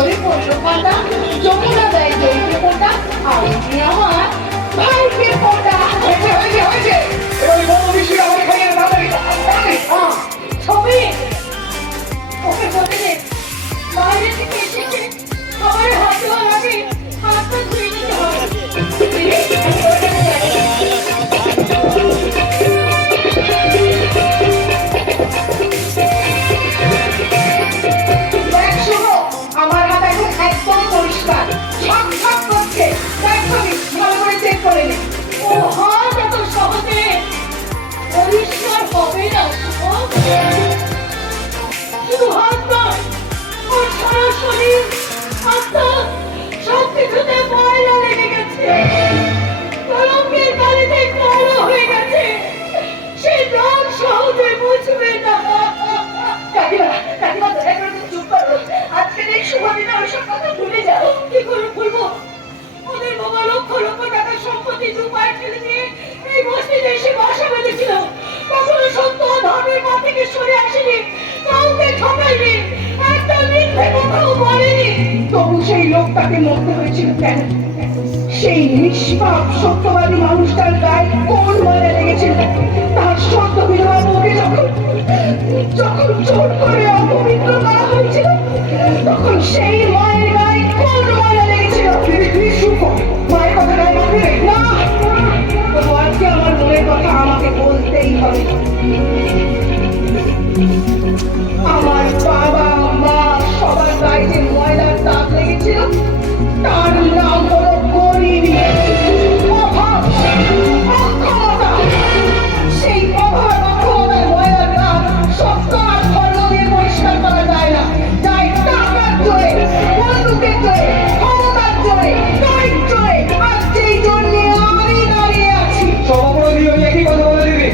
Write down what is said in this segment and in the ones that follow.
ঝরে পড়লো পাতা, যমুনা দেয় দইকে ফোঁটা, আর এতে আমার ভাইকে ফোঁটা। হয়েছে হয়েছে হয়েছে, এবার বড় বেশি আমাকে খাইয়ে না দেয়। ছবি ওকে বলে দে, বাইরে থেকে এসেছে, খাবারের হাত দেওয়ার আগে হাতটা ধুয়ে নিতে হবে। দেখ শোনো, আমার হাত এখন একদম পরিষ্কার, ঝকঝক করছে। দেখ ছবি, ভালো করে চেক করে নে। ও হাত এত সহজে পরিষ্কার হবে না শুভ। শুধু হাত নয়, ওর সারা শরীর, আত্মা, সব কিছুতে ময়লা লেগে গেছে, কলঙ্কের কালিতে কালো হয়ে গেছে, সে রং সহজে মুছবে না। কাকিমা, কাকিমা দয়া করে তুমি চুপ করো, আজকে এই শুভ দিনে ওইসব কথা ভুলে যাও। কি করে ভুলবো? ওদের বাবা লক্ষ লক্ষ টাকার সম্পত্তি দুপায়ে ফেলে দিয়ে এই বস্তিতে এসে বাসা বেঁধেছিল, কখনো সত্য ধর্মের পথ থেকে সরে আসেনি, কাউকে ঠকায়নি, একটা মিথ্যে কথাও বলেনি। তবু সেই লোকটাকে মরতে হয়েছিল কেন? সেই নিষ্পাপ সত্যবাদী মানুষটার গায়ে কোন ময়লা লেগেছিল? তার সদ্য বিধবা বউকে যখন যখন জোর করে অপবিত্র করা হয়েছিল, তখন সেই মায়ের গায়ে কোন ময়লা লেগেছিল? মায়ের কথা নাই মানবে না, তবু আজকে আমার মনের কথা আমাকে বলতেই হবে। আমার বাবা মা সবার গায়ে যে ময়লার দাগ লেগেছিল, তার নাম হলো গরিবী, অভাব, অক্ষমতা। সেই অভাব অক্ষমতার ময়লার দাগ সত্য আর ধর্ম দিয়ে পরিষ্কার করা যায় না, যায় টাকার জোরে, বন্দুকের জোরে, ক্ষমতার জোরে, গাড়ির জোরে। আর সেই জন্য আমি দাঁড়িয়ে আছি। সব অপরাধী আমি একই কথা বলে দিবি।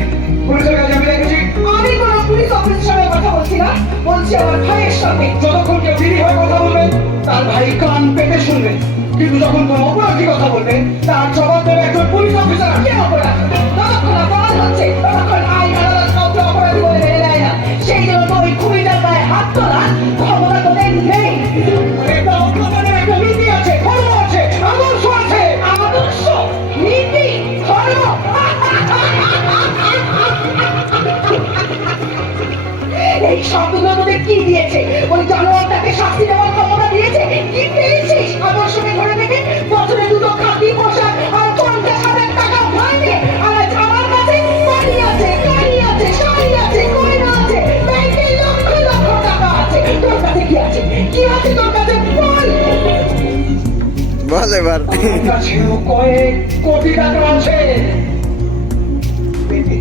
পুলিশের কাছে আমি রেখেছি। আমি কোনো পুলিশ অফিসারের সঙ্গে কথা বলছি না, বলছি আমার ভাইয়ের সঙ্গে। যতক্ষণ কেউ বিধি হয়ে কথা বলবে তার ভাই কান পেতে শুনবে, কিন্তু যখন কোনো অপরাধী কথা বলবে তার জবাব দেবে একজন পুলিশ অফিসার। কে অপরাধ? ততক্ষণ অপরাধ হচ্ছে, ততক্ষণ আইন আদালত কাউকে অপরাধী বলে মেনে নেয় না। সেই জন্য তো ওই খুনিটার গায়ে হাত তোলা ক্ষমতা তোদের নেই। একটা অপরাধের একটা নীতি আছে, ধর্ম আছে, আদর্শ আছে। আদর্শ, নীতি, ধর্ম, এই শব্দগুলো তোদের কি দিয়েছে? ওই জানোয়ারটাকে শাস্তি দেওয়ার ক্ষমতা দিয়েছে? কি পেয়েছিস আদর্শকে ধরে থেকে? বছরে দুটো খাঁটি পোশাক আর 50,000 টাকা মাইনে, আর আজ আমার কাছে বাড়ি আছে, গাড়ি আছে, শাড়ি আছে, গয়না আছে, ব্যাংকে লক্ষ লক্ষ টাকা আছে। তোর কাছে কি আছে? কি আছে তোর কাছে? বল। বল এবার। আমার কাছেও কয়েক কোটি টাকা আছে। দেখবি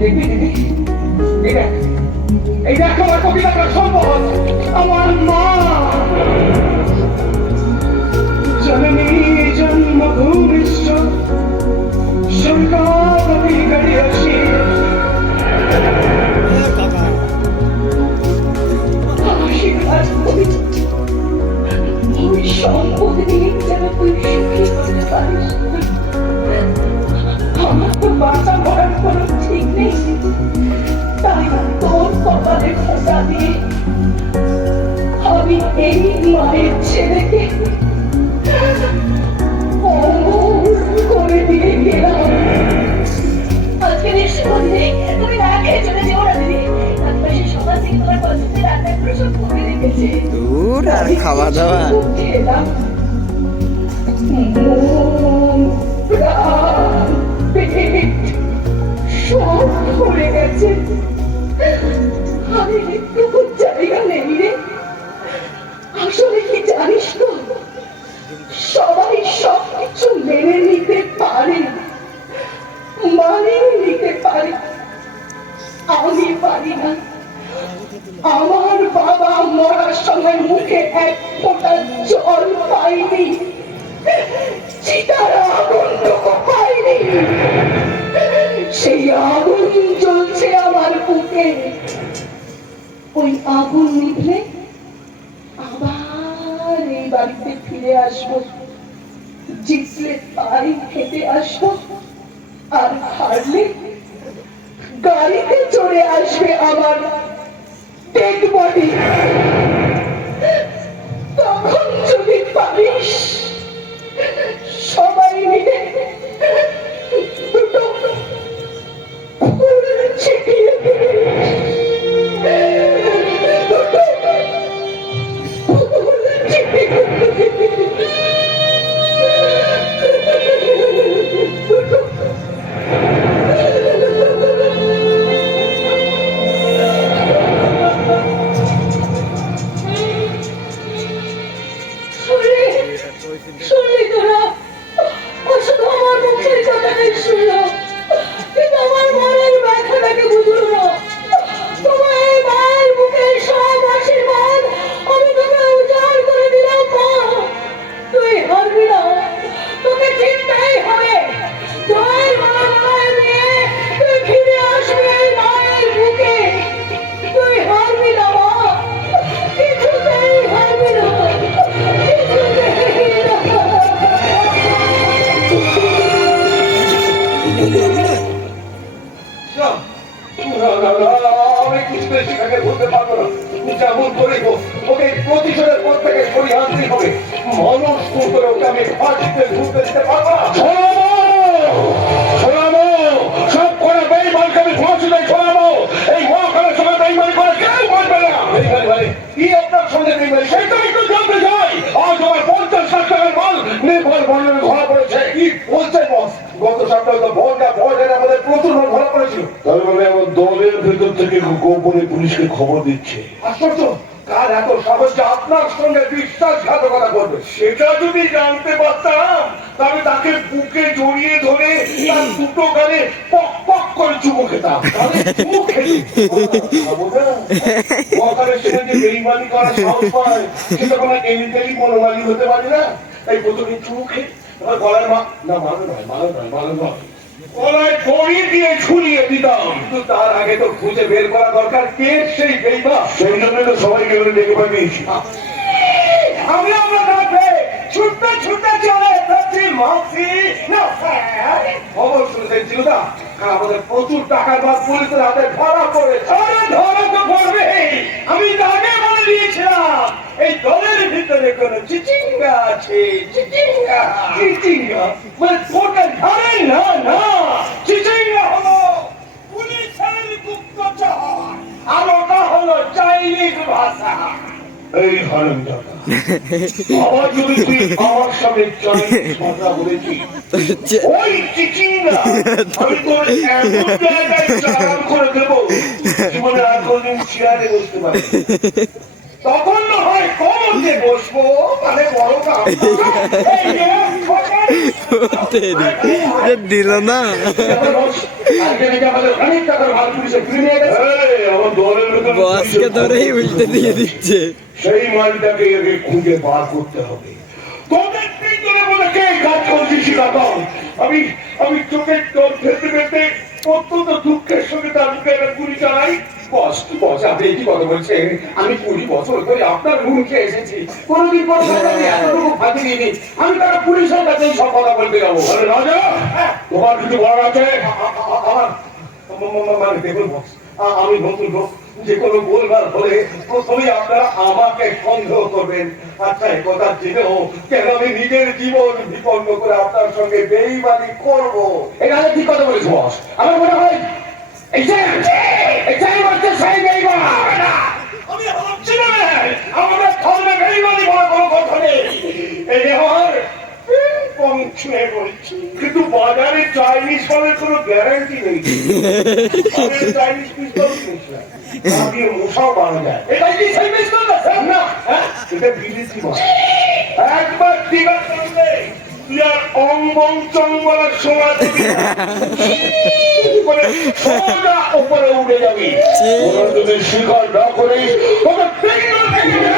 দেখবি দেখবি, এই দেখ, এই দেখ আমার কোটি টাকার সম্পদ। আমার মা জননী জন্মভূমিষ্ঠ সরকারি গাড়ি আছে। আশীর্বাদ করি, ওই সম্পদ নিয়ে যেন তুই সুখী হতে পারিস। আমার তো বাঁচা মরার কোনো ঠিক নেই, তাই তোর কপালে ফোঁটা দিয়ে আমি এই মায়ের ছেলেকে অমর করে দিয়ে গেলাম। আজকে নিঃসন্দেহে তুমি না খেয়ে চলে যেও না দিদি, আশপাশে সমাজ থেকে তোমার পছন্দের রান্নাগুলো সব করে রেখেছে। দূর আর খাওয়া দাওয়া। খেলাম, মন, প্রাণ, পেট সব ভরে গেছে। আমি একটুকু জায়গা নেই রে। আসলে কি জানিস তো, সবাই সব কিছু মেনে নিতে পারে, মানিয়ে নিতে পারে, আমি পারি না। আমার বাবা মরার সময় মুখে এক ফোঁটা জল পাইনি, চিতার আগুনটুকু পাইনি। সেই আগুন জ্বলছে আমার বুকে। ওই আগুন নিভলে আবার এই বাড়িতে ফিরে আসবো, জিতলে পাই খেতে আসবো, আর হারলে গাড়িতে চড়ে আসবে আমার ডেড বডি। শুনলি তোরা ও শুধু আমার মুখের কথাটাই শুনলো কিন্তু আমার মনের ব্যথাটাকে বুঝলো না তোমার এই মায়ের মুখের সব আশীর্বাদ আমি তোকে উজাড় করে দিলাম মা তুই হারবি না তোকে জিততেই হবে জয়ের মালায় নিয়ে তুই ফিরে আসবি এই মায়ের বুকে তুই হারবি না মা কিছুতেই হারবি না আমি কিছুতে সেখানে বলতে পারবো না যেমন করে হোক ওকে প্রতিশোধের পর থেকে সরিয়ে আনতেই হবে মানুষ করে ওকে আমি ফাঁসিতে ঢুকতে দিতে পারবো না সব করে বেইমানকে আমি ফাঁসিতে ছড়াবো এই মহাকালের সঙ্গে বেইমানি করে কেউ মানবে না কি আপনার সঙ্গে বেইমানি সেটা একটু জানতে চাই আজ আমার 50 লাখ টাকার মাল নির্ভর বর্ণনে ধরা পড়েছে কি বলছেন বস গত সপ্তাহে তো ভোটের আমাদের প্রচুর মাল ধরা পড়েছিল তার মানে আমার দলের ভেতর থেকে গোপনে পুলিশকে খবর দিচ্ছে। আশ্চর্য কার এত সাহস যে আপনার সঙ্গে বিশ্বাসঘাতকতা করবে সেটা যদি জানতে পারতাম তবে তাকে বুকে জড়িয়ে ধরে তার দুটো গালে পক পক করে চুমু খেতাম। তাহলে চুমু খেলি। মহাকালের সঙ্গে যে বেইমানি করার সাহস পায় সেটা কোনো এমনিতেই মনোমালি হতে পারে না। তাই প্রথমে চুমু খেয়ে তোমার গলার মালো নয় গলায় দড়ি দিয়ে ঝুলিয়ে দিতাম। কিন্তু তার আগে তো খুঁজে বের করা দরকার কে সেই বেইমান সেই জন্য তো সবাইকে বলে ডেকে পাঠিয়েছি। আমি আমরা ডাকে ছুটতে ছুটতে চলে যাচ্ছি মাসি না খবর শুনেছেন জিলুদা আমাদের প্রচুর টাকার মাল পুলিশের হাতে ধরা পড়েছে আরে ধরা তো পড়বে আমি তো আগে বলে দিয়েছিলাম এই দলের ভিতরে কোন চিচিঙ্গা আছে চিচিঙ্গা মানে তোটা ধরে না না চিচিঙ্গা হলো পুলিশের গুপ্তচর আর ওটা হলো চাইনিজ ভাষা এই হারামজাদা আবার যদি তুই আমার সামনে চাইনিজ ভাষা বলেছিস ওই চিচিঙ্গা আমি তোর এমন জায়গায় চালান করে দেবো জীবনে আর কোনদিন চেয়ারে বসতে পারি তখন না হয় কমতে বসবো মানে বড় কাম দিল না অনেক টাকার ভালো পুলিশে ফিরে নিয়ে গেছে আমার দলের ভেতরে বসকে ধরেই উল্টে দিয়ে দিচ্ছে সেই মালটাকে একে খুঁজে বার করতে হবে তোদের তিনজনে বলে কে কাজ করছিস শিকাগো আমি আমি চোখের জল ফেলতে ফেলতে অত্যন্ত দুঃখের সঙ্গে তার মুখে একটা গুলি চালাই বস বস আপনি কি কথা বলছেন আমি 20 বছর ধরে আপনার রুম খেয়ে এসেছি কোনোদিন কোনো আমি এতটুকু ফাঁকি দিইনি আমি তারা পুলিশের কাছে সব কথা বলতে যাবো আরে রাজা তোমার কিছু বলার আছে আমার মানে দেখুন বস আমি নতুন লোক যে কোনো গোলমাল হলে প্রথমেই আপনারা আমাকে সন্দেহ করবেন আচ্ছা এই কথা জেনেও কেন আমি নিজের জীবন বিপন্ন করে আপনার সঙ্গে বেইমানি করবো এখানে ঠিক কথা বলেছি বস আমার মনে হয় এটাই হচ্ছে সেই বেইমান আমি ভাবছি না আমাদের ধর্মে বেইমানি বলে কোনো কথা নেই এই আমার ছুঁয়ে বলছি কিন্তু বাজারে চাইনিজ ফলের কোনো গ্যারান্টি নেই চাইনিজ পিস্তল কিনেছিলাম দিয়ে মশাও মারা যায় এটাই কি সেই পিস্তল না এটা বিদেশি মাল একবার টিকা করলে তুই আর অঙ্গং চং বলার সময় দিবি না। মানে সোজা উপরে উঠে যাবি ওরা যদি স্বীকার না করিস তবে পিস্তল থেকে না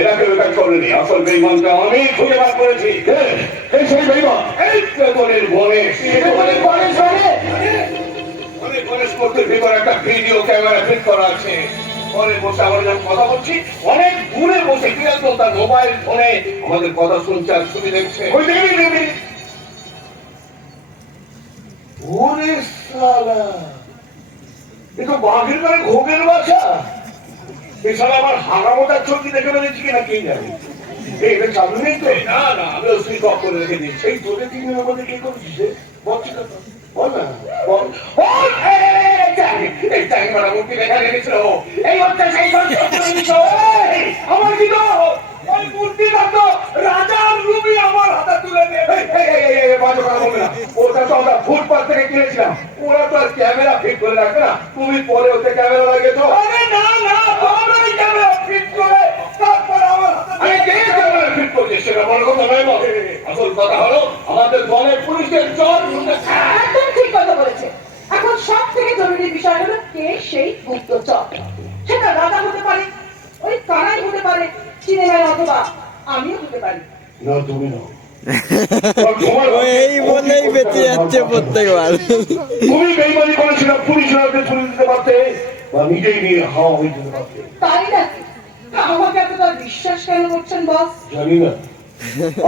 এরাকে ওটা চলেনি আসল বেইমানটা আমি খুঁজে বার করেছি এই সেই বেইমান এই পেতনের গণেশ গণেশ মূর্তির ভিতরে একটা ভিডিও ক্যামেরা ফিট করা আছে ঘরে বসে আমরা যখন কথা বলছি অনেক দূরে বসে কিন্তু তার মোবাইল ফোনে আমাদের কথা শুনছে আর শুনে দেখছে ওই দেখবি ওরে শালা একটু বাঘের করে ঘোগের বাচ্চা এছাড়া আমার হারামোটার ছবি দেখে ফেলেছি কিনা কে জানে এটা চালু নেই তো না না আমি সুইচ অফ করে রেখে দিই সেই তোদের তিন দিনের মধ্যে কি করছিস বলছি বল না বল এই করা মূর্তি দেখা এনেছিল। এই হচ্ছে সেই জিনিস। আমার কি গো? ওই মূর্তিটা তো রাজার রূপই আমার হাতে তুলে নিয়ে বাজে কথা বলবে না। ওটা তো আমরা ফুটপাথ থেকে কিনেছিলাম। ওরা তো আর ক্যামেরা ফিট করে রাখবে না। তুমি পরে ওতে ক্যামেরা লাগিয়েছো। আরে না না, তোমরাই ক্যামেরা ফিট করে তারপর আমার হাতে ক্যামেরা ফিট করছে, সেটা বড় কথা নয়। আসল কথা হলো আমাদের দলের পুলিশের চর একদম ঠিক কথা বলেছে। এখন সব থেকে জরুরি বিষয় হলো কে সেই গুপ্তচর। সেটা রাজা হতে পারে, ওই কানাই হতে পারে, সিনেমায়, অথবা আমিও হতে পারি। না, তুমি না। ও এই বলেই বেঁচে যাচ্ছে প্রত্যেকবার। তুমি বেইমানি করেছিল, পুলিশের হাতে তুলে দিতে পারতে বা নিজেই নিয়ে হাওয়া হয়ে যেতে পারতে। তাই নাকি? আমাকে এতটা বিশ্বাস কেন করছেন বস? জানি না,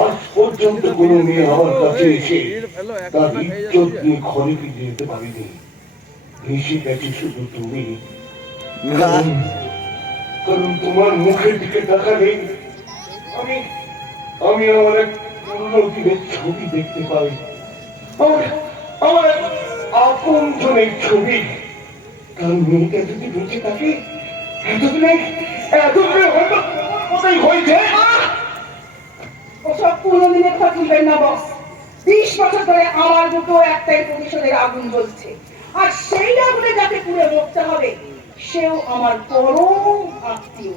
আজ পর্যন্ত কোন মেয়ে আমার কাছে এসে তার ইজ্জত নিয়ে ঘরে ফিরে যেতে পারিনি। ভেসে গেছে শুধু তুমি। কারণ তোমার মুখের দিকে তাকালে আমি আমার এক পুরনো দিনের ছবি দেখতে পাই। আমার এক আপন জনের ছবি। তার মেয়েটা যদি বেঁচে থাকে, এতদিনে হয়তো কোথায় হয়েছে। ওসব পুরো দিনের কথা তুলবেন না বস। 20 বছর ধরে আমার দুটো একটাই প্রতিশোধের আগুন জ্বলছে, আর সেই আগুনে যাকে পুড়ে মরতে হবে সেও আমার পরম আত্মীয়।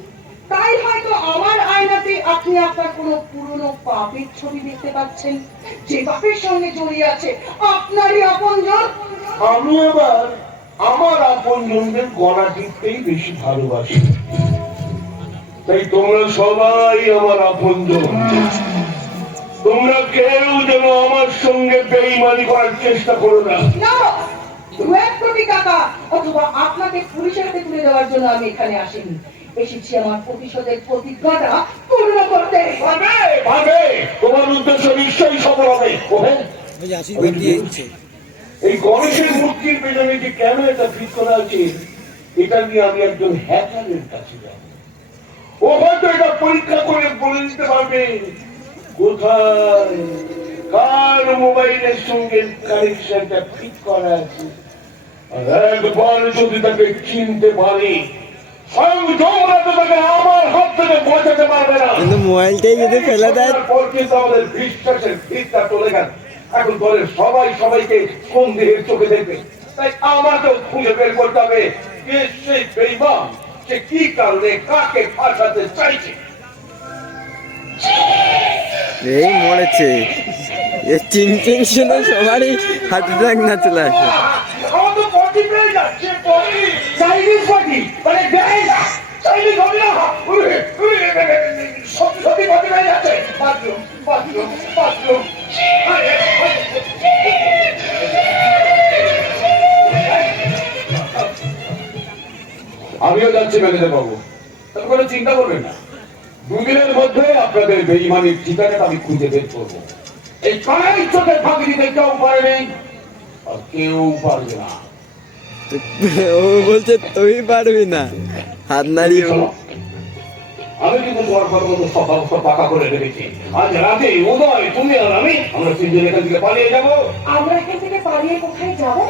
তাই হয়তো আমার আয়নাতে আপনি আপনার কোনো পুরনো পাপের ছবি দেখতে পাচ্ছেন, যে পাপের সঙ্গে জড়িয়ে আছে আপনারই আপনজন। আমি আবার আমার আপন জনদের গলা টিপতেই বেশি ভালোবাসি। তাই তোমরা সবাই আমার আপন জন। তোমরা কেউ যেন আমার সঙ্গে বেইমানি করার চেষ্টা করো না। না, 2-1 কোটি টাকা অথবা আপনাকে পুলিশের হাতে তুলে দেওয়ার জন্য আমি এখানে আসিনি। এসেছি আমার প্রতিশোধের প্রতিজ্ঞাটা পূর্ণ করতে। ভাবে তোমার উদ্দেশ্য নিশ্চয়ই সফল হবে। এই গণেশের মূর্তির পেছনে যে ক্যামেরাটা ফিট করা আছে, এটা নিয়ে আমি একজন হ্যাকারের কাছে যাব। ও হয়তো এটা পরীক্ষা করে বলে দিতে পারবে কোথায় কার মোবাইলের সঙ্গে কানেকশনটা ফিট করা আছে। আর একবার যদি তাকে চিনতে পারি, স্বয়ং তোমরা তো তাকে আমার হাত থেকে বাঁচাতে পারবে না। কিন্তু মোবাইলটাই যদি ফেলে দেয়, পর কিন্তু আমাদের বিশ্বাসের ভিতটা চলে গেল। এখন দলের সবাই সবাইকে সন্দেহের চোখে দেখবে। তাই আমাকেও খুঁজে বের করতে হবে কে সেই বেঈমান, সে কি কারণে কাকে ফাঁসাতে চাইছে। এই মরেছে। এ চিং চিং শুনে সবারই হার্ট অ্যাটাক না চলে আসে। আমার তো পটি পেয়ে যাচ্ছে, পটি চাইনিজ পটি, মানে চাইনিজ হবে না। সত্যি সত্যি পটি পেয়ে যাচ্ছে। Bathroom bathroom bathroom. আমিও যাচ্ছি ম্যানেজার বাবু, তবে কোনো চিন্তা করবেন না। 2 দিনের মধ্যে আপনাদের বেঈমানির ঠিকানাটা আমি খুঁজে বের করবো। এই কানাই চোখের ফাঁকি দিতে কেউ পারেনি, আর কেউ পারবে না। ও বলছে তুই পারবি না, হাত নাড়িয়ে। আমি কিন্তু তোমার কথা মতো সব ব্যবস্থা পাকা করে রেখেছি। আজ রাতে উদয়, তুমি আর আমি, আমরা 3 জন এখান থেকে পালিয়ে যাবো। আমরা এখান থেকে পালিয়ে কোথায় যাবো?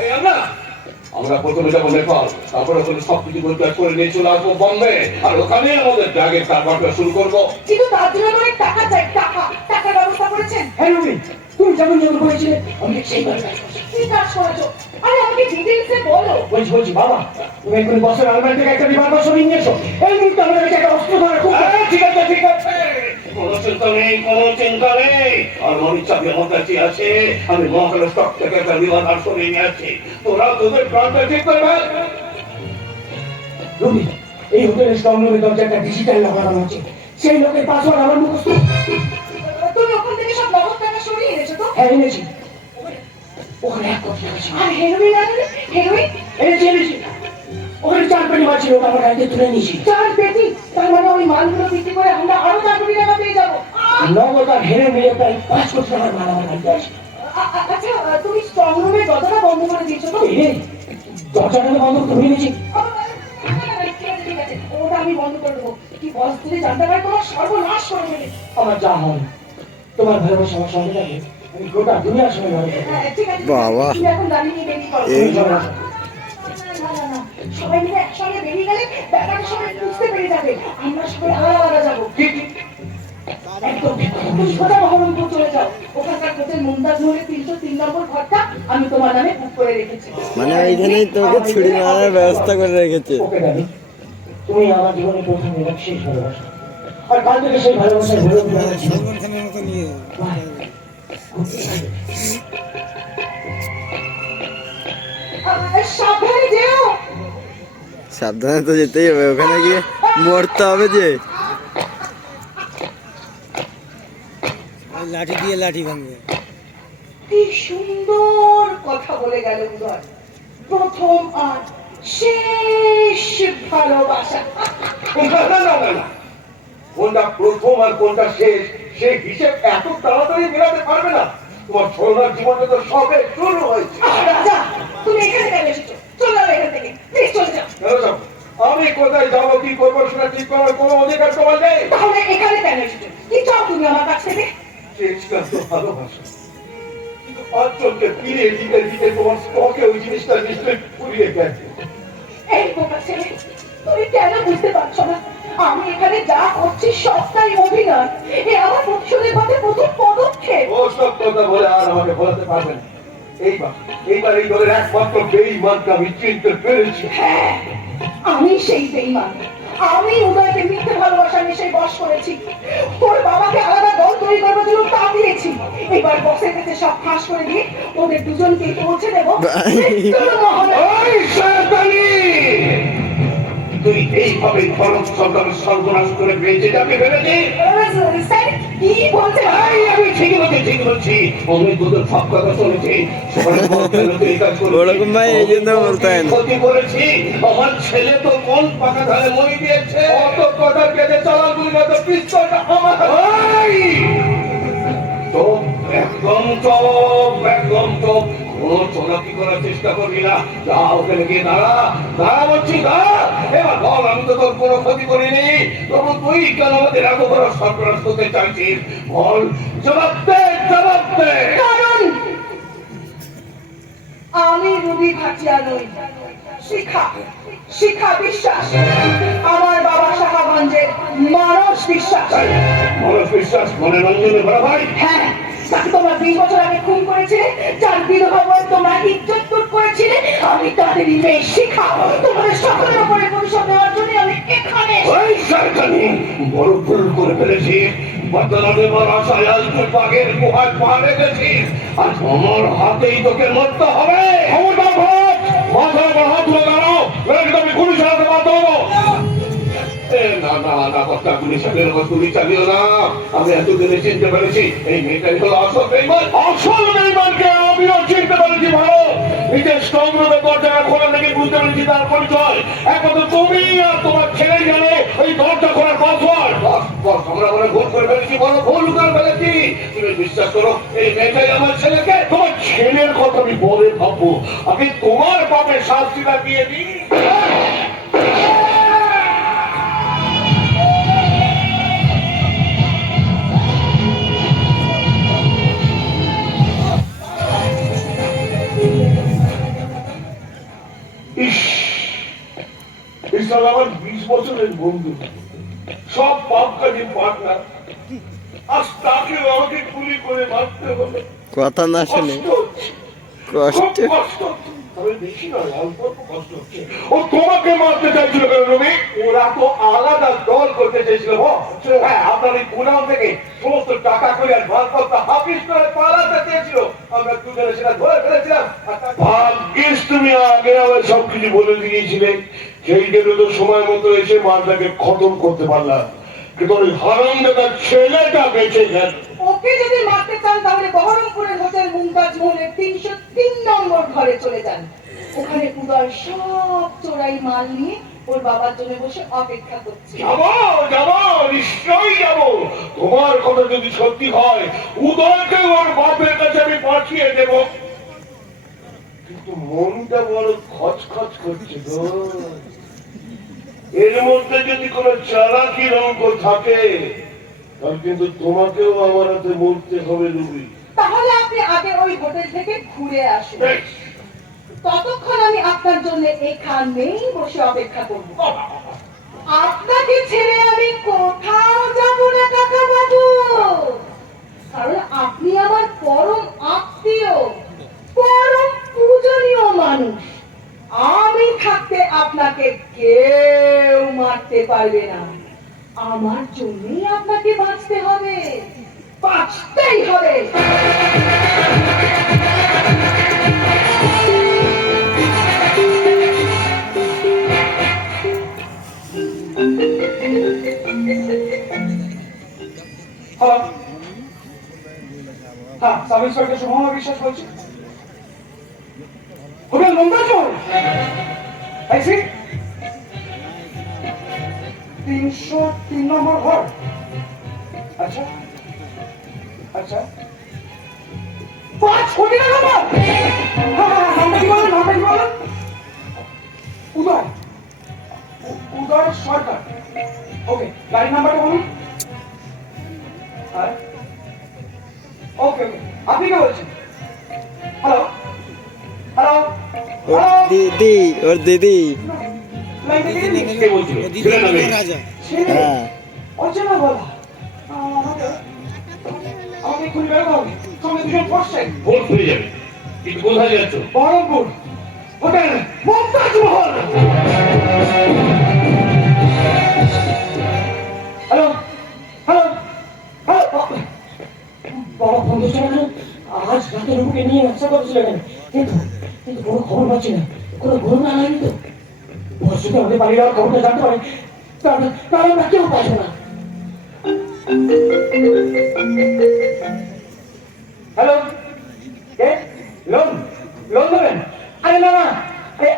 আমরা প্রথমে যাবো নেপাল, তারপরে ওখানে সবকিছু পরিষ্কার করে নিয়ে চলে আসবো বম্বে, আর ওখানে আমাদের ব্যাগের কারবারটা শুরু করবো। কিন্তু তার জন্য অনেক টাকা চাই। টাকার ব্যবস্থা করেছেন? হ্যাঁ রবি, তুমি যেমন যেমন বলেছিলে আমি সেইভাবে কাজ করছি। কি কাজ করেছো? আরে আমাকে ডিটেইলসে বলো। বলছি বাবা, তুমি এক্ষুনি বসের আলমারি থেকে একটা রিভলভার সরিয়ে নিয়েছো। এই মুহূর্তে আমাদের কাছে একটা অস্ত্র ধরে খুব। ঠিক আছে ঠিক আছে, কোনো চিন্তা নেই, কোনো চিন্তা নেই। আর মনির চাবি আমার কাছে আছে। আমি মহাকালের স্টক থেকে একটা রিভলভার সরিয়ে নিয়ে আসছি। তোরা তোদের প্রাণটা ঠিক করবে। রবি, এই হোটেলের স্ট্রং রুমের দরজা একটা ডিজিটাল লক লাগানো আছে। সেই লকের পাসওয়ার্ড আমার মুখস্থ। তুমি ওখান থেকে সব নগদ টাকা সরিয়ে এনেছো তো? হ্যাঁ এনেছি। ওখানে 1 কোটি টাকা ছিল। আর হেরোইন আনলে? হেরোইন? এনেছি। ওখানে 4 পেটি মাছ ছিল, ওটা আমার গাড়িতে তুলে নিয়েছি। 4 পেটি? তার মানে ওই মালগুলো বিক্রি করে আমরা আরো 4 কোটি টাকা পেয়ে যাবো। নগদ আর হেরে মিলে প্রায় 5 কোটি টাকার মাল আমার গাড়িতে আছে। আচ্ছা, তুমি স্ট্রং রুমের দরজাটা বন্ধ করে দিয়েছো তো? দরজাটা বন্ধ করে নিয়েছি। ঠিক আছে, ওটা আমি বন্ধ করে দেবো। কি বস যদি জানতে পারে তোমার সর্বনাশ করে দেবে। আমার যা হয়, তোমার ভালোবাসা আমার সঙ্গে থাকে, আমি গোটা দুনিয়ার সঙ্গে ভালো থাকবো। ঠিক আছে, বাবা। তুমি এখন দাঁড়িয়ে বেরিয়ে পড়ো। এই না, সবাই মিলে একসঙ্গে বেরিয়ে গেলে ব্যাপারটা সবাই বুঝতে পেরে যাবে। আমরা সবাই আলাদা আলাদা যাবো। একদম তুমি সোজা বহরমপুর চলে যাও। ওখানকার হোটেল মুমতাজ মহলের 303 নম্বর ঘরটা আমি তোমার নামে বুক করে রেখেছি। মানে ওইখানেই তোকে ছুরি মারার ব্যবস্থা করে রেখেছে। ওকে ডালি, তুমি আমার জীবনে প্রথম এবং শেষ ভালোবাসা। আর কাল থেকে সেই ভালোবাসার ভুলে সাবধানে যেও। সাবধানে তো যেতেই হবে, ওখানে গিয়ে মরতে হবে যে। লাঠি দিয়ে লাঠি ভাঙবে। কি সুন্দর কথা বলে গেল উদয়। প্রথম আর শেষ ভালোবাসা। না, কোনটা প্রথম আর কোনটা শেষ সেই হিসেব এত তাড়াতাড়ি মেলাতে পারবে না। তোমার ছোড়ার জীবনে তো সবে শুরু হয়েছে। রাজা, তুমি এখানে কেন এসেছো? চলে যাও এখান থেকে, প্লিজ চলে যাও। আমি কোথায় যাবো, কি করবো সেটা ঠিক করার কোনো অধিকার তোমার নেই। তাহলে এখানে কেন এসেছো? কি চাও তুমি আমার কাছ থেকে? চেষ্টা তো ভালোবাসা, কিন্তু অঞ্চলকে ফিরে দিতে দিতে তোমার স্টকে ওই জিনিসটা নিশ্চয়ই ফুরিয়ে গেছে। এই বোকা ছেলে, তুমি কেন বুঝতে পারছো না? আমি এখানে যা করছি সবটাই অভিনয়। এ আমার প্রতিশোধের পথে প্রথম পদক্ষেপ। ও সব কথা বলে আর আমাকে বলাতে পারবে না। এইবার এই দলের একমাত্র বেঈমানকে আমি চিনতে পেরেছি। হ্যাঁ, আমি সেই বেঈমান। আমি উদয়কে মিথ্যে ভালোবাসা নেশায় বশ করেছি। ওর বাবাকে আলাদা দল তৈরি করবার জন্য তা দিয়েছি। এবার বসের কাছে সব ফাঁস করে দিয়ে ওদের দুজনকে পৌঁছে দেবো মৃত্যুর মহলে। ওই শয়তানি! তুই এইভাবে খরচ সরকারের সর্বনাশ করে বেঁচে যাবে ভেবেছিস? স্যার, কি বলছেন? আমি ঠিক বলছি। অনেক তোদের সব কথা শুনেছি। ওরকম ভাই এই জন্য বলতে হয় না। ক্ষতি করেছি। আমার ছেলে তো কোন পাকা ধারে মরি দিয়েছে। অত কথা কেটে চালাল বলি না তো পিস্তলটা আমার। চোখ একদম চোখ। কোনো চলাকি করার চেষ্টা করবি না। যা ওখানে গিয়ে দাঁড়া বলছি দাঁড়া। এবার বল, আমি তো তোর কোনো ক্ষতি করিনি, তবু তুই কেন আমাদের এত বড় সর্বনাশ করতে চাইছিস? বল, জবাব দে। কারণ আমি রুবি ভাটিয়া নই, শিখা বিশ্বাস। আমার বাবা সাহাগঞ্জের মানস বিশ্বাস। মানুষ বিশ্বাস মনে রঞ্জনে বড় ভাই। হ্যাঁ, তাকে তোমরা 20 বছর আগে খুন করেছিলে, যার বিধবা বলে তোমরা ইজ্জত লুট করেছিলে। আমি তাদেরই মেয়ে শিখা। তোমাদের সকলের উপরে প্রতিশোধ নেওয়ার জন্য আমি এখানে। ওই শয়তানি, বড় ভুল করে ফেলেছি। বদলাতে বড় আশায় বাঘের গুহায় পা রেখেছিস। আজ আমার হাতেই তোকে মরতে হবে। ক্ষমতা ভোট, মাথার উপর হাত তুলে দাঁড়াও, আমি গুলি চালাতে বাধ্য হবো। না কথা গুলি চালিও না। আমি এতদিনে চিনতে পেরেছি এই মেয়েটাই হলো আসল বেঈমানকে আমিও চিনতে পেরেছি ভালো। নিজের স্ট্রং রুমে দরজাটা খোলা লেগে বুঝতে পেরেছি তার পরিচয়। একমাত্র তুমি আর তোমার ছেলে জানে ওই দরজা খোলার পাসওয়ার্ড। আমরা মনে ভুল করে ফেলেছি, ভুল করে ফেলেছি। তুমি বিশ্বাস করো এই মেয়েটাই আমার ছেলেকে। তোমার ছেলের কথা আমি পরে ভাববো, আমি তোমার পাপের শাস্তিটা দিয়ে দিই। আমার 20 বছরের বন্ধু, সব পাপ কাজে পার্টনার, আজ তাকে আমাকে গুলি করে মারতে হলো। কথা না শুনে কষ্ট। তবে বেশি নয়, অল্প কষ্ট হচ্ছে। ও তোমাকে মারতে চাইছিল কেন রবি? ওরা তো আলাদা দল করতে চাইছিল। হ্যাঁ, আপনার এই গুদাম থেকে সমস্ত টাকা করে আর মালপত্র হাফিজ করে পালাতে চেয়েছিল। আমরা দুজনে সেটা ধরে ফেলেছিলাম। ভাগ্যিস তুমি আগে আমার সবকিছু বলে দিয়েছিলে। সেই জন্য তো সময় মতো এসে মালটাকে খতম করতে পারলাম, কিন্তু ওই হারামজাদার ছেলেটা বেঁচে গেল। ওকে যদি মারতে চান তাহলে বহরমপুরের হোটেল মুমতাজ মহলের 303 নম্বর ঘরে চলে যান। ওখানে উদয় সব চোরাই মাল নিয়ে ওর বাবার জন্য বসে অপেক্ষা করছে। যাবো, নিশ্চয়ই যাবো। তোমার কথা যদি সত্যি হয়, উদয়কে ওর বাপের কাছে আমি পাঠিয়ে দেব। কিন্তু মনটা বড় খচখচ করছে গো। এর মধ্যে যদি কোনো চালাকির অঙ্ক থাকে, তাহলে কিন্তু তোমাকেও আমার হাতে মরতে হবে রুবি। তাহলে আপনি আগে ওই হোটেল থেকে ঘুরে আসুন। ততক্ষণ আমি আপনার জন্য এখানেই বসে অপেক্ষা করব। আপনাকে ছেড়ে আমি কোথাও যাব না কাকা বাবু, কারণ আপনি আমার পরম আত্মীয়, পরম পূজনীয় মানুষ। আমি থাকতে আপনাকে কেউ মারতে পারবে না। আমার জন্যই আপনাকে বাঁচতে হবে, বাঁচতেই হবে। হ্যালো, হ্যাঁ, সাব ইন্সপেক্টর শুভমা বিশ্বাস বলছি। হোটেল মন্দারচর, আইসি 303 নম্বর ঘর। আচ্ছা আচ্ছা, 5 কোটি টাকা নাম্বার। হ্যাঁ, নামটা কি বলেন, নামটা কি বলেন? উদয়, উদয় সরকার। ওকে, গাড়ির নাম্বারটা বলুন। হ্যাঁ, ওকে ওকে, আপনি কে বলছেন? হ্যালো হ্যালো ওর হ্যালো, দিদি, ওর দিদি। লাইন থেকে দিদি। কে বলছিল? ছেলে না মেয়ে? ছেলে, হ্যাঁ, অচেনা গলা। আমাকে খুঁজে বের করবে, সঙ্গে দুজন পড়ছে। ভোট হয়ে যাবে, কিন্তু কোথায় যাচ্ছ? Baharampur hotel Mumtaz Mahal. Hello hello hello, বাবা ফোন করছে না? আজ রাতে রুমকে নিয়ে ব্যবসা করছিল কেন? কিন্তু কিন্তু কোনো খবর পাচ্ছি না, কোনো ঘটনা হয়নি তো। বস যদি আমাদের বাড়ির আর খবরটা জানতে পারে, তাহলে আমরা কেউ পাবো না। হ্যালো, কে? লোন লোন দেবেন? আরে না না, আরে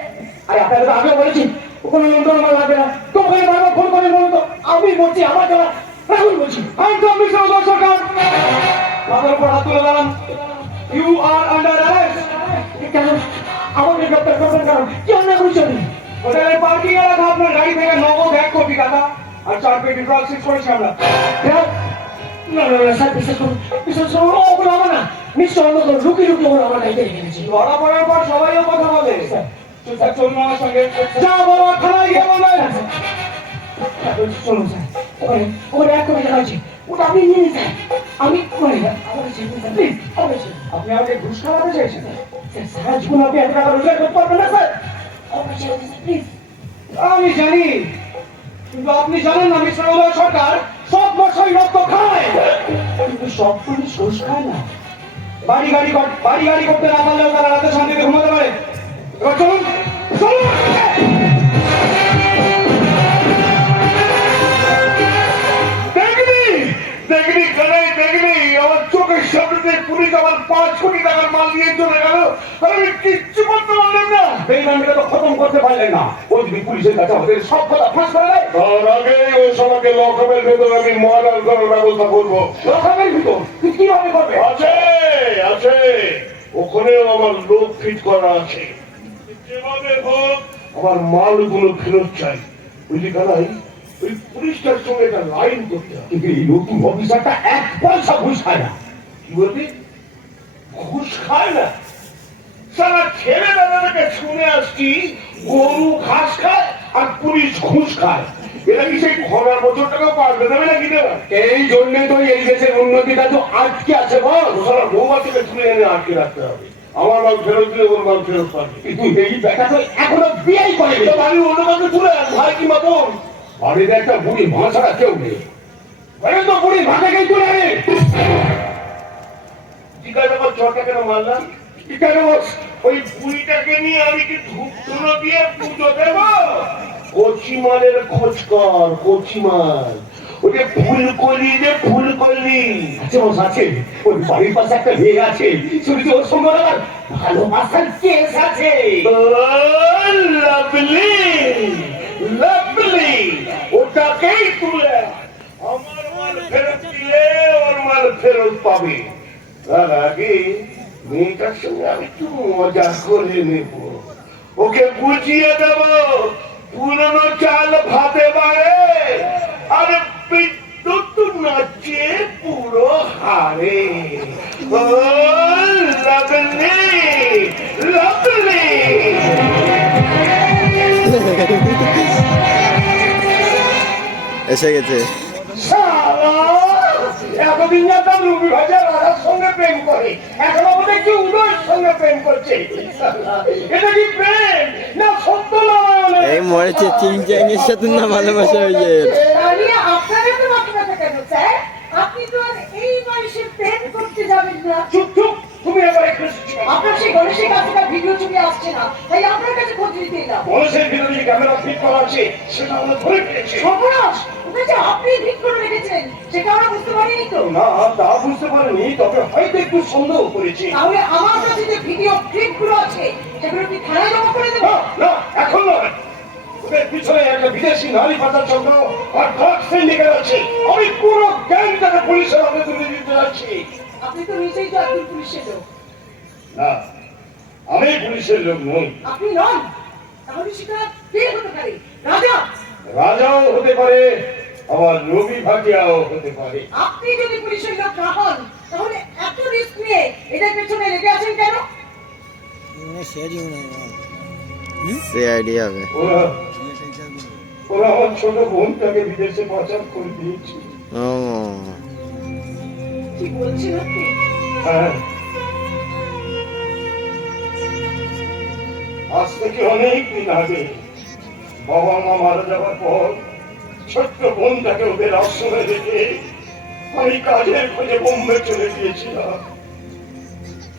আরে আপনাকে তো আগেও বলেছি কোনো লোন টোন আমার লাগবে না। তোমাকে বারবার ফোন করে বলতো আমি বলছি, আমার যারা রাহুল বলছি। আমি তো মিস্টার উদয় সরকার। মাথার উপর হাত তুলে দাঁড়ান। You are under arrest. কেন আমাকে গ্রেপ্তার করবেন কেন? কি অন্যায় করছি আমি? হোটেলের পার্কিং এ রাখা আপনার গাড়ি থেকে নগদ 1 কোটি টাকা আর 4 পেটি ড্রাগ সিজ করেছি আমরা। না না না স্যার, বিশ্বাস করুন, ওগুলো আমার না। নিশ্চয় অন্য কোনো লুকিয়ে লুকিয়ে ওরা আমার গাড়িতে রেখে গেছে। ধরা পড়ার পর সবাইও কথা বলে। স্যার চলুন আমার সঙ্গে, যা বলো থানায় গিয়ে বলবেন। চলুন স্যার, ওখানে ওখানে 1 কোটি টাকা আছে, ওটা আপনি নিয়ে নিন স্যার। আমি করে প্লিজ, আপনি আমাকে ঘুষ খাওয়াতে চাইছেন? স্যার সারা জীবন আপনি এত টাকা রোজগার করতে পারবেন না স্যার। প্লিজ, আমি জানি, কিন্তু আপনি জানেন না মিস্টার উদয় সরকার সব মশাই রক্ত খায়, কিন্তু সব পুলিশ ঘুষ খায় না। বাড়ি গাড়ি করতে না পারলেও তারা রাতে শান্তিতে ঘুমাতে পারে। এবার চলুন চলুন। দেখনি দেখনি কানাই দেখনি, আমার চোখের সামনে পুলিশ আমার 5 কোটি টাকার মাল নিয়ে চলে গেল, আর আমি কিচ্ছু করতে পারলাম না। বেইমানকে তো খতম করতে পারলেন না, ওই যদি পুলিশের কাছে আমাদের সব কথা ফাঁস করে দেয়। তার আগে ও সবাইকে লকআপের ভেতর আমি মর্ডার করার ব্যবস্থা করবো। লকআপের ভিতর তুই কিভাবে করবে? আছে আছে, ওখানেও আমার লোক ফিট করা আছে। যেভাবে হোক আমার মালগুলো ফেরত চাই, বুঝলি কানাই? ওই পুলিশটার সঙ্গে একটা লাইন করতে হবে। কিন্তু এই নতুন অফিসারটা 1 পয়সা ঘুষ খায় না। কি বলবি? ঘুষ খায় না? সারা ছেলেবেলা থেকে শুনে আসছি গরু ঘাস খায় আর পুলিশ ঘুষ খায়। এরা কি সেই ঘরের বছরটাকেও পারবে দেবে নাকি দেবে? এই জন্য তো এই দেশের উন্নতিটা তো আটকে আছে বল। সারা বৌমাকে তুলে এনে আটকে রাখতে হবে। আমার মাল ফেরত দিলে ওর মাল ফেরত পাবে। কিন্তু এই ব্যাটা তো এখনো বিয়েই করেনি। তো বাড়ির অন্য কাউকে তুলে আন, ভাই কিংবা বোন। বাড়িতে একটা বুড়ি মা ছাড়া কেউ নেই। ওই তো বুড়ি মাথাকেই তুলে আনে। জিজ্ঞাসা কর চরটা কেন মারলাম? কেন বস? ওই বুড়িটাকে নিয়ে আমি কি ধূপ ধুনো দিয়ে পুজো দেব? কচি মালের খোঁজ কর, কচি মাল। ওই যে ফুলকলি, যে ফুলকলি আছে বস, আছে। ওই বাড়ির পাশে একটা মেয়ে আছে, শুনেছি ওর সঙ্গে আমার ভালোবাসার কেস আছে। লাভলি লাভলি, ওটাকেই তুলে আমার মাল ফেরত দিলে ওর মাল ফেরত পাবে। তার আগে মেয়েটার সঙ্গে আমি একটু মজা করে নেব, ওকে বুঝিয়ে দেব পুরনো চাল ভাতে বাড়ে আরে বিদ্যুৎ নাচে পুরো হারে। ও লাভলি লাভলি। এসে গেছে। শালা, এতদিন জানতাম রুবি ভাজা রাধার সঙ্গে প্রেম করে, এখন আমাদের কি উদয়ের সঙ্গে প্রেম করছে। শালা, এটা কি প্রেম না সত্য নয়? এই মরেছে চিংচাংয়ের সাথে না ভালোবাসা হয়েছে। তাহলে আপনার এত মাথা ব্যথা কেন স্যার? আপনি তো আর এই বয়সে প্রেম করতে যাবেন না। চুপ চুপ, তুমি এবার একটু চুপ। আপনার সেই গণেশের কাছে তার ভিডিও ছবি আসছে না, তাই আপনার কাছে খোঁজ নিতে এলাম। বলেছেন বিরোধী ক্যামেরা ফিট করা আছে, সেটা আমরা ধরে পেয়েছি। সর্বনাশ, ওটা যে আপনি ঠিক করে রেখেছেন সেটা আমরা বুঝতে পারিনি তো। না, তা বুঝতে পারিনি, তবে হয়তো একটু সন্দেহ করেছি। তাহলে আমার কাছে যে ভিডিও ক্লিপগুলো আছে সেগুলো কি থানায় জমা করে দেবো? না, না, এখন নয়। ওদের পিছনে একটা বিদেশি নারী পাচার চক্র আর ড্রাগস সিন্ডিকেট আছে। আমি পুরো গ্যাংটাকে পুলিশের হাতে তুলে দিতে যাচ্ছি। আপনি তো নিজেই তো একজন পুলিশের লোক। না, আমি পুলিশের লোক নই। আপনি নন, তাহলে সেটা কে হতে পারে? রাজা? রাজাও হতে পারে, আবার রবি ভাটিয়াও হতে পারে। আপনি যদি পুলিশের লোক না হন তাহলে এত রিস্ক নিয়ে এদের পেছনে লেগে আছেন কেন? সে আইডিয়া হবে। ওরা ওরা আমার ছোট বোনটাকে বিদেশে পাচার করে দিয়েছে। ও কি বলছেন আপনি? হ্যাঁ, আজ থেকে অনেক দিন আগে বাবা মা মারা যাওয়ার পর ছোট্ট বোনটাকে ওদের আশ্রমে রেখে আমি কাজের খোঁজে বোম্বে চলে গিয়েছিলাম।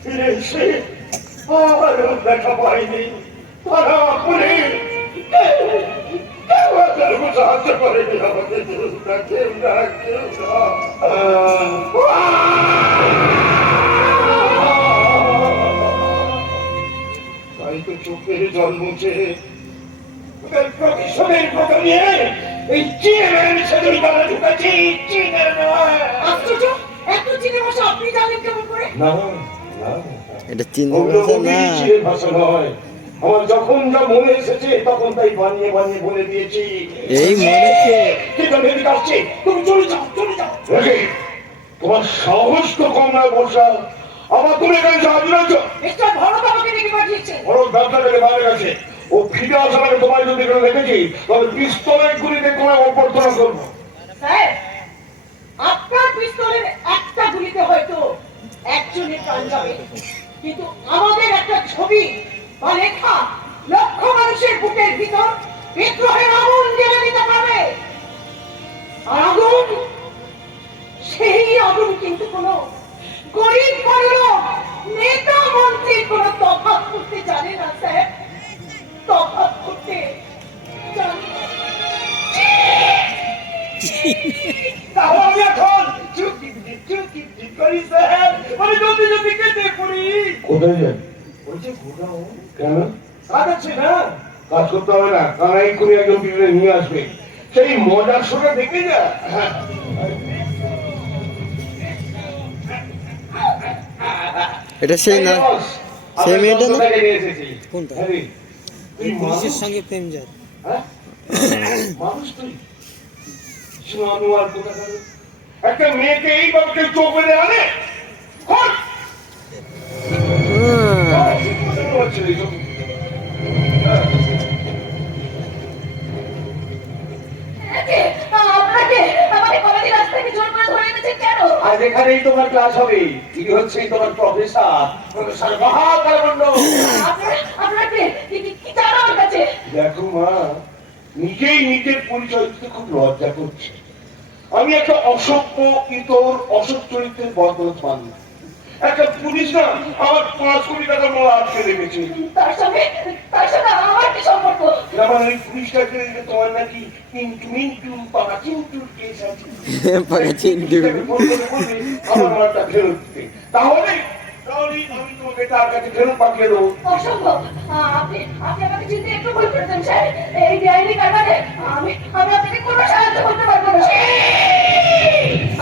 ফিরে এসে আর ওর দেখা পাইনি। তারা পুলিশ কেউ আমাদেরকে সাহায্য করেনি, আমাকে কেউ না। তাই তো চোখে জল মুছে ওদের প্রতিশোধের কথা নিয়ে এই চীনের সেদিন তারা ঢুকেছি। চীনের নয়। আশ্চর্য, এত চিনে বসে আপনি জানেন কেমন করে? না, না, এটা চিনি ওগুলো ভাষা না। চীনের ভাষা নয়। আমার যখন যা মনে এসেছে তখন তাই বানিয়ে বানিয়ে বলে দিয়েছি। এই মরেছে। ঠিক আছে, এদিকে আসছি, তুমি চলে যাও, চলে যাও। তোমার সাহস তো কম নয় বর্ষা, আবার তুমি এখানে সাহায্য রয়েছ। মিস্টার ভরত আমাকে ডেকে পাঠিয়েছে। বড় ব্যবসাটাকে বাইরে গেছে, ও ফিরে আসার আগে তোমায় যদি এখানে রেখেছি তাহলে পিস্তলের গুলিতে তোমায় অভ্যর্থনা করবো। স্যার, আপনার পিস্তলের একটা গুলিতে হয়তো একজনের প্রাণ যাবে, কিন্তু আমাদের একটা ছবি বা লেখা লক্ষ মানুষের বুকের ভিতর বিদ্রোহের আগুন জ্বেলে দিতে পারবে। আর আগুন, সেই আগুন কিন্তু কোনো গরিব বড়লোক নেতা মন্ত্রীর কোনো তফাৎ করতে জানে না স্যার, তফাৎ করতে জানে না। তাহলে আমি এখন চুপটি করি স্যার, আমি জলদি জলদি কেটে পড়ি। কোথায় যান? বলছে ঘোরাও। কেন? কাজ আছে না? কাজ করতে হবে না, কানাই করে একজন বিলে নিয়ে আসবে, সেই মজার শোটা দেখে যা। এটা সেই না, সেই মেয়েটা না? কোনটা? তুই পুলিশের সঙ্গে প্রেম যায়। মানুষ তুই একটা মেয়েকে এইভাবে কেউ চোখ বেঁধে আনে? আজ এখানেই তোমার ক্লাস হবে। তিনি হচ্ছেন তোমার প্রফেসর, প্রফেসর মহাকারমণ্ড। দেখো মা, নিজেই নিজের পরিচয় দিতে খুব লজ্জা করছে। আমি একটা অসভ্য ইতর অসৎ চরিত্রের বদমাশ মানুষ। একটা পুলিশ না আমার 5 কোটি টাকা মোড় আটকে রেখেছে। না মানে ওই পুলিশটাকে তোমার নাকি মিন্টু পাকা চিন্টুর কেস আছে। পাকা চিন্টু। আমার মারটা ফেরত দিতে, তাহলে তাহলেই আমি তোমাকে তার কাছে ফেরত পাঠিয়ে দেবো। অসম্ভব, আপনি আমাকে চিনতে একটু ভুল করেছেন স্যার। এই ডায়েরি কারণে আমি আপনাকে কোনো সাহায্য করতে পারবো না।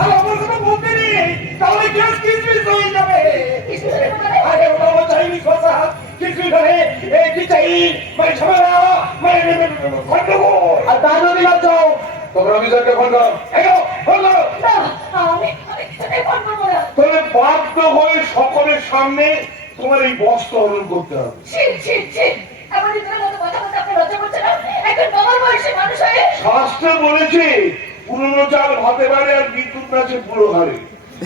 আমার কোনো বলতে নেই, তাহলে কেস কিসমিস হয়ে যাবে। আরে ওটা চাইনি কথা, কিছু ধরে এই কি চাই মানে ঝামেলা মানে গন্ডগোল। আর তা যদি না চাও তখন আমি যাকে ফোন করো, ফোন করো। না, আমি কিছুতেই ফোন করবো না। তবে বাধ্য হয়ে সকলের সামনে তোমার এই বস্ত্র হরণ করতে হবে। এমন ইতরের মতো কথা বলতে আপনার লজ্জা করছে না? একজন বাবার বয়সী মানুষ হয়ে শাস্ত্রে বলেছে পুরনো চাল ভাতে পারে আর বিদ্যুৎ নাচে পুরো ঘরে।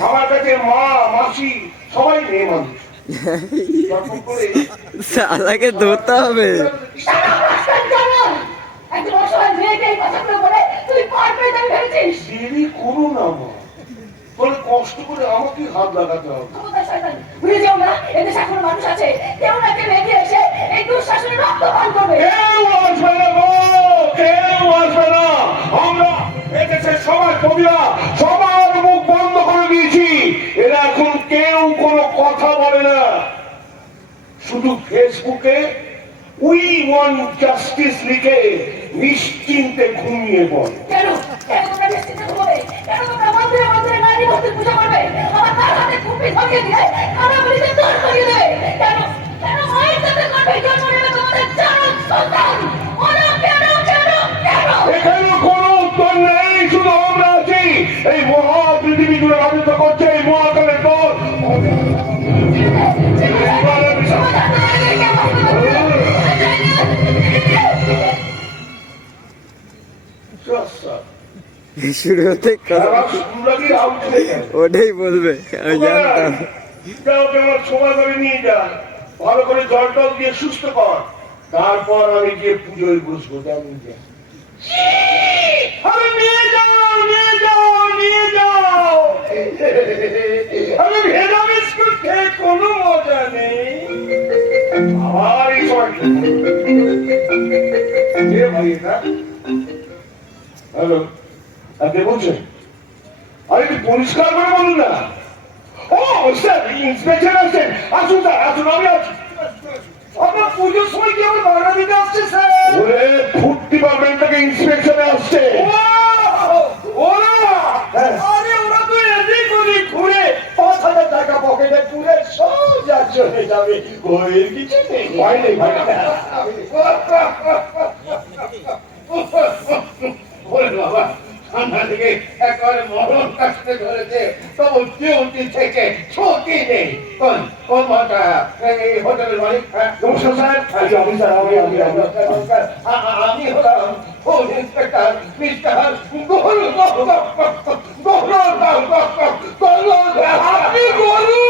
আমার কাছে মা মাসি সবাই মেয়ে মানুষ। যখন করে শালাকে ধরতে হবে। একজন অসহায় মেয়েকে এই কথাগুলো বলে তুই পার পেয়ে যাবি ভেবেছিস? দেরি করো না মা, তোর কষ্ট করে আমাকে হাত লাগাতে হবে। ক্ষমতার শয়তান, ভুলে যেও না এদেশে এখনো মানুষ আছে, কেউ না কেউ এগিয়ে এসে এই দুঃশাসনের রক্ত পান করবে। কেউ আসবে না গো, কেউ আসবে না। আমরা এদেশের সবার কবিরা সবার মুখ বন্ধ করে দিয়েছি। এরা এখন কেউ কোনো কথা বলে না, শুধু ফেসবুকে উই ওয়ান্ট জাস্টিস লিখে নিশ্চিন্তে ঘুমিয়ে পড়ে। কেন কেন তোমরা নিশ্চিত ঘুমোবে? কেন তোমরা মন্দিরে মন্দিরে নারী মূর্তির পূজা করবে? আমার তার হাতে কুপি ধরিয়ে দিয়ে কানা বলিতে দূর করিয়ে দেবে? কেন কেন মায়ের সাথে করবে জন্ম নেবে তোমাদের চার সন্তান? ওরা কেন কেন কেন? এখানে কোনো উত্তর নেই, শুধু আমরা আছি। এই মহা পৃথিবী জুড়ে রাজত্ব করছে এই মহাকালের দল। শুরু হতে ওটাই বলবে, আমি জানতাম। সময় করে নিয়ে যা, ভালো করে জল টল দিয়ে সুস্থ কর, তারপর আমি গিয়ে পুজোয় বসবো। জানি যা, আরে নিয়ে যাও নিয়ে যাও নিয়ে যাও। আমি ভেজা বিস্কুট খেয়ে কোনো মজা নেই। আবার এই সময় হ্যালো, আপনি বলছেন? আরে একটু পরিষ্কার করে বলুন না। ও স্যার, ইন্সপেকশন আসছেন। আসুন স্যার, আসুন, আমি আছি। আপনার পুজোর সময় কি আমার বাগড়া দিতে আসছে স্যার? ওরে ফুড ডিপার্টমেন্ট থেকে ইন্সপেকশনে আসছে। ওরা আরে ওরা তো এদিক ওদিক ঘুরে 5,000 টাকা পকেটে পুরে সোজা চলে যাবে। ওর কিছু নেই, ভয় নেই, ভয় নেই। ওরে বাবা, ঠান্ডা থেকে একেবারে মরণ কাশতে ধরেছে, তবু ডিউটি থেকে ছুটি নেই। কোন কোন এই হোটেলের মালিক? নমস্কার স্যার। অফিসার, আমি হলাম ফুড ইন্সপেক্টর মিস্টার গরু। আপনি গরু?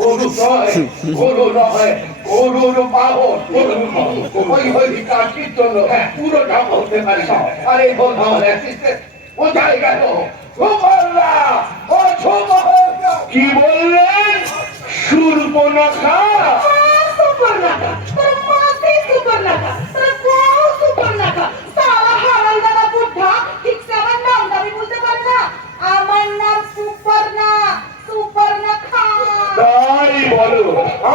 গরু নয়, গরু নয়, গরুর বাহন। ওই কাঠির জন্য পুরোটা বলতে পারি। আরে বল আমার অ্যাসিস্ট্যান্ট কোথায় গেল? কি বললেন? সুর্পনখা? সুপর্ণাখা, তোর মাসি সুপর্ণাখা, তোর বউ সুপর্ণাখা। সালা হারামজাদা বুদ্ধা, ঠিকছে আমার নাম দাবি বলতে পারে না। আমার নাম সুপর্ণা, সুপর্ণাখা। তাই বলো,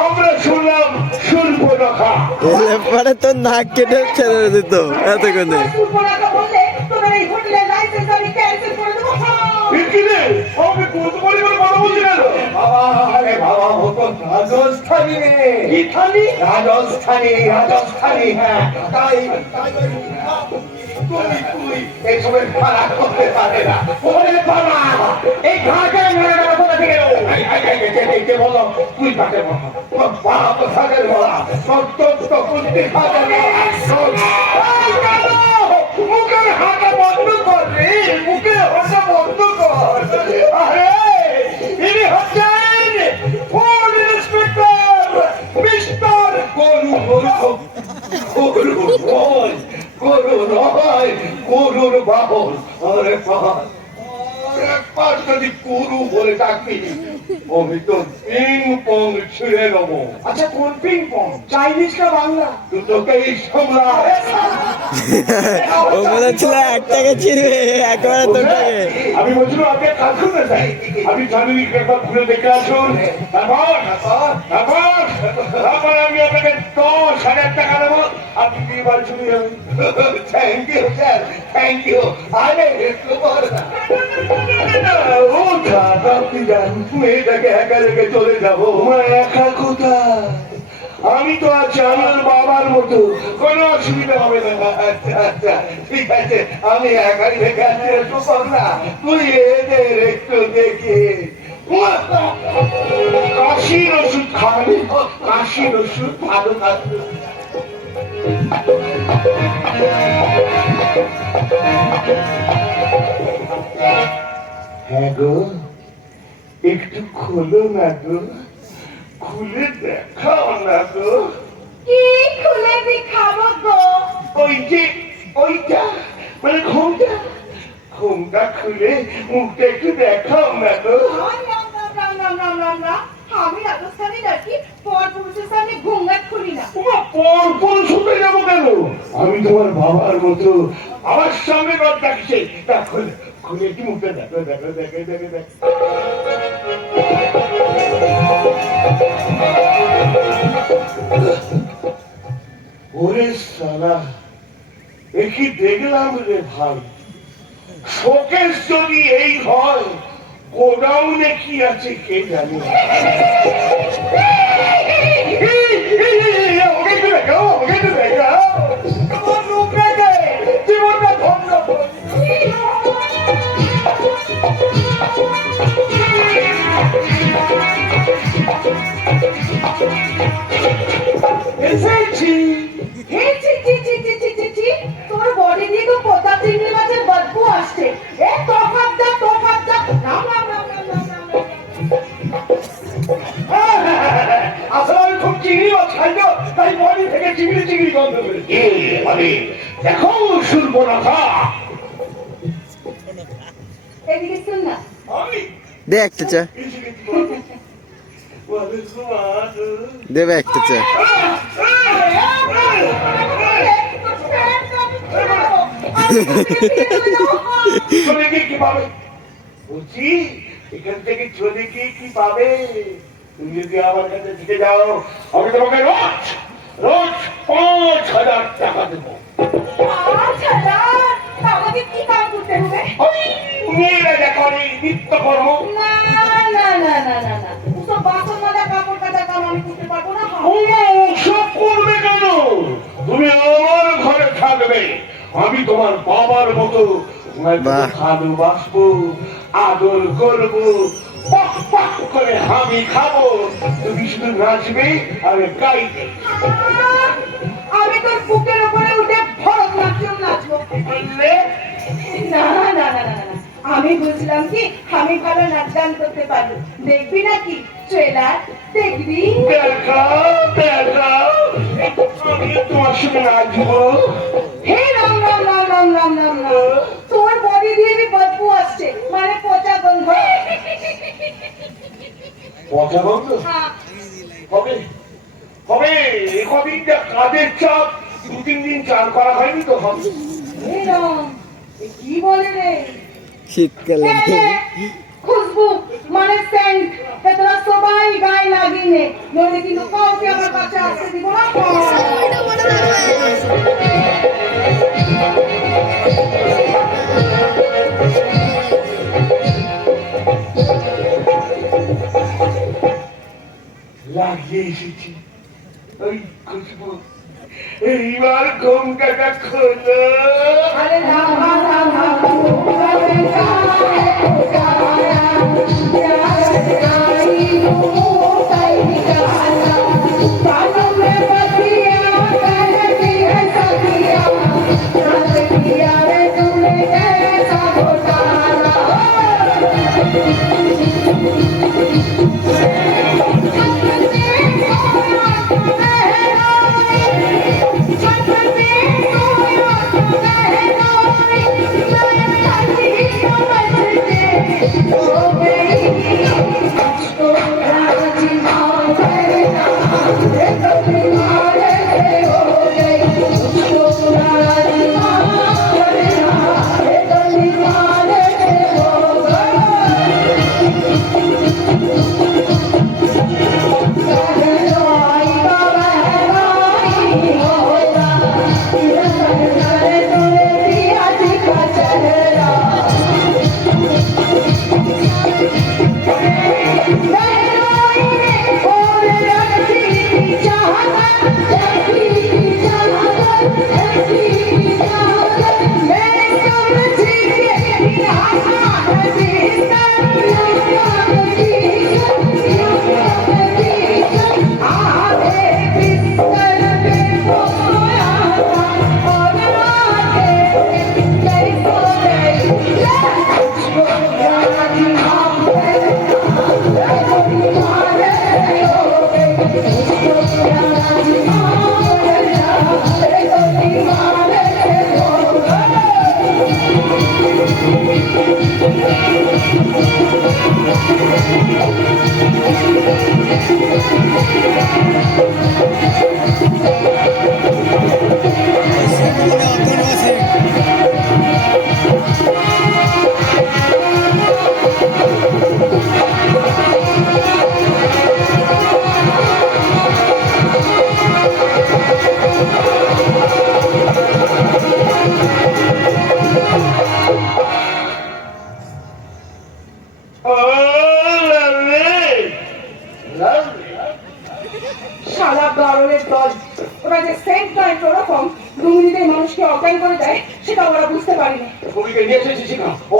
আমরা শুনলাম সুর্পনখা। এলে পরে তো নাক কেটে ছেড়ে দিত এতক্ষণে। সুপর্ণাখা বললে তোমার এই হোটেলের লাইসেন্স আমি ক্যান্সেল করে দেবো। আপনি কত পরিমাণ কথা বলছিলেন? আরে বাবা, মতন রাজস্থানী কি থানি? রাজস্থানী, রাজস্থানী। হ্যাঁ, তাই এই সময় পালা করতে পারে না। ওরে বাবা, এই ঘাটে মেরে দেওয়া কোথা থেকে এলো? কে বললো তুই ঘাটে বাবা? কোথায় বলা মুখের হাঁটা বন্ধ কর রে, মুখে হাঁটা বন্ধ কর। আরে ইনি হচ্ছেন ফুড ইন্সপেক্টর মিস্টার গরু। গরু নয়, গরু নয়, গরুর বাহন। আরে বাবা, একবার যদি গরু বলে ডাকবি আমি তো পিং পং ছিঁড়ে নেবো। আচ্ছা, কোন পিং পং? চাইনিজ না বাংলা? দুটোকেই সামলা। ও বলেছিল একটাকে ছিড়বে, একেবারে দুটাকে। আমি বলছিলাম আপনি কাজ করতে চাই, আপনি চাঁদনি একবার ঘুরে দেখে আসুন, তারপর আমি আপনাকে 10,000 টাকা দেবো, আপনি কি বাড়ি চলে যাবেন। Thank you sir, thank you. আরে ও আপনি যান, মেয়েটাকে একা রেখে চলে যাবো। একা কোথায়? আমি তো আছি আমার বাবার মতো, কোনো অসুবিধা হবে না। আচ্ছা আচ্ছা, ঠিক আছে, আমি একাই রেখে আসছি। সুপর্ণা, তুই এদের একটু দেখে কাশির ওষুধ খাওয়ানি, কাশির ওষুধ ভালো কাজ। হ্যাঁ গো, একটু খোলো না গো, খুলে দেখাও না গো। কি খুলে দেখাবো গো? ওই যে ওইটা মানে ঘুমটা, ঘুমটা খুলে মুখটা একটু দেখাও না গো। না, আমি রাজস্থানে নাকি পর পুরুষের সামনে ঘুঙ্গাট খুলি না। পর শুনতে যাবো কেন? আমি তোমার বাবার মতো আমার সামনে রথটা কিসে? তা খুলে খুলে একটু মুখটা দেখো দেখো দেখো দেখো দেখো। ওরে সালা, এ কি দেখলাম রে ভাই, শোকেস যদি এই হয়, গোডাউনে কি আছে কে জানি। ওকে একটু দেখাও, ওকে একটু দেখাও। আমার মুখে দে, জীবনটা ধন্য কর। এসেছি। তোর বডি দিয়ে তো পোতা চিংড়ি মাছের বদবু আসছে। এ তফাৎ দা। আসলে আমি খুব চিংড়ি মাছ খাই তো, তাই বডি থেকে চিংড়ি চিংড়ি গন্ধ করে। মানে দেখো শুনবো না খা। এদিকে শুন না। আমি দে একটা চা, দেবে একটা চা। চলে গিয়ে কি পাবে বলছি, এখান থেকে চলে গিয়ে কি পাবে? তুমি যদি আমার কাছে থেকে যাও, আমি তোমাকে রোজ রোজ 5,000 টাকা দেবো। আমাকে কি কাজ করতে হবে? ওই মেয়েরা যা করে নিত্য কর্ম। না। ওসব বাসন মাজা কাপড় কাচা কাম আমি করতে পারবো না। সব করবে কেন? তুমি আমার ঘরে থাকবে, আমি তোমার বাবার মতো বাহ। ভালোবাসবো, আদর করবো, পক পক করে আমি খাবো, তুমি শুধু নাচবে আর গাইবে। আমি তোর বুকের উপরে উঠে ভরতনাট্যম নাচবো। বুঝলে? না। আমি বুঝলাম কি আমি ভালো নাচ গান করতে পারবো। দেখবি নাকি ট্রেলার? দেখবি? দেখাও দেখাও, আমি তোমার সঙ্গে নাচবো। হে রাম। তোর বডি দিয়ে বদবু আসছে, মানে পচা গন্ধ। পচা গন্ধ হ্যাঁ। হবে হবে, কদিন যা কাজের চাপ, 2-3 দিন চান করা হয়নি তো হবে। হে রাম, এ কি বলে রে? শীতকালে খুশবু মানে সেন্ট, তোরা সবাই গায়ে লাগিয়ে নে, নইলে কিন্তু কাউকে আমার কাছে আসতে দিব না। লাগিয়ে এসেছি ওই খুশবু, এইবার ঘুমটাটা খোলো। আরে গারলের দল। ওরা যে সেন্ট নয় ওরকম 2 মিনিটেই মানুষকে অজ্ঞান করে দেয় সেটা ওরা বুঝতে পারেনি। কবিকে নিয়ে এসেছি শিখা ও